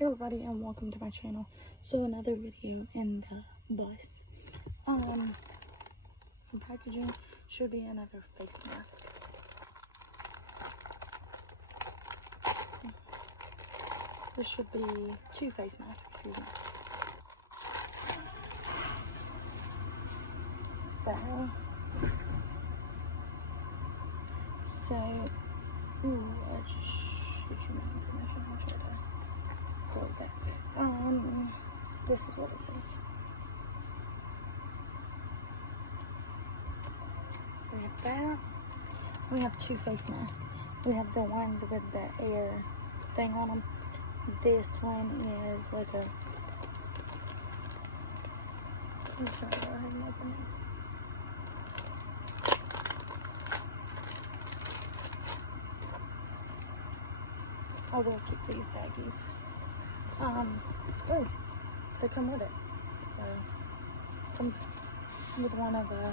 Hey everybody, and welcome to my channel. So another video in the bus. The packaging should be another face mask. This should be 2 face masks, excuse me. Ooh, I just shoot you my information. I'll show you. So, okay. This is what it says. We have that. We have 2 face masks. We have the ones with the air thing on them. This one is like a... I'm trying to go ahead and open this. I will keep these baggies. Oh, they come with it. So, comes with one of the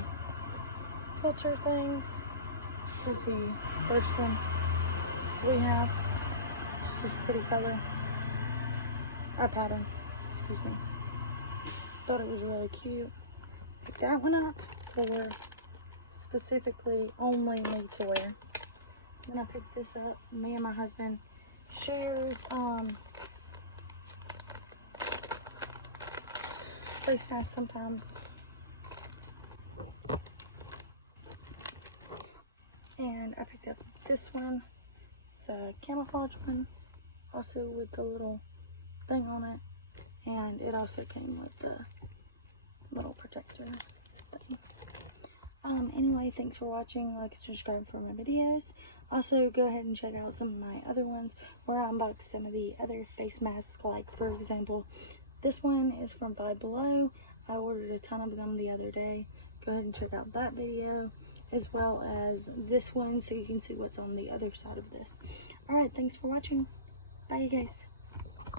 filter things. This is the first one we have. It's just pretty color. Pattern, excuse me. Thought it was really cute. Picked that one up for specifically only me to wear. Then I picked this up. Me and my husband shares face masks sometimes. And I picked up this one. It's a camouflage one, also with the little thing on it, and it also came with the little protector thing. Anyway, thanks for watching. Like and subscribe for my videos. Also, go ahead and check out some of my other ones where I unbox some of the other face masks. Like, for example, this one is from Five Below. I ordered a ton of them the other day. Go ahead and check out that video, as well as this one, so you can see what's on the other side of this. Alright, thanks for watching. Bye, you guys.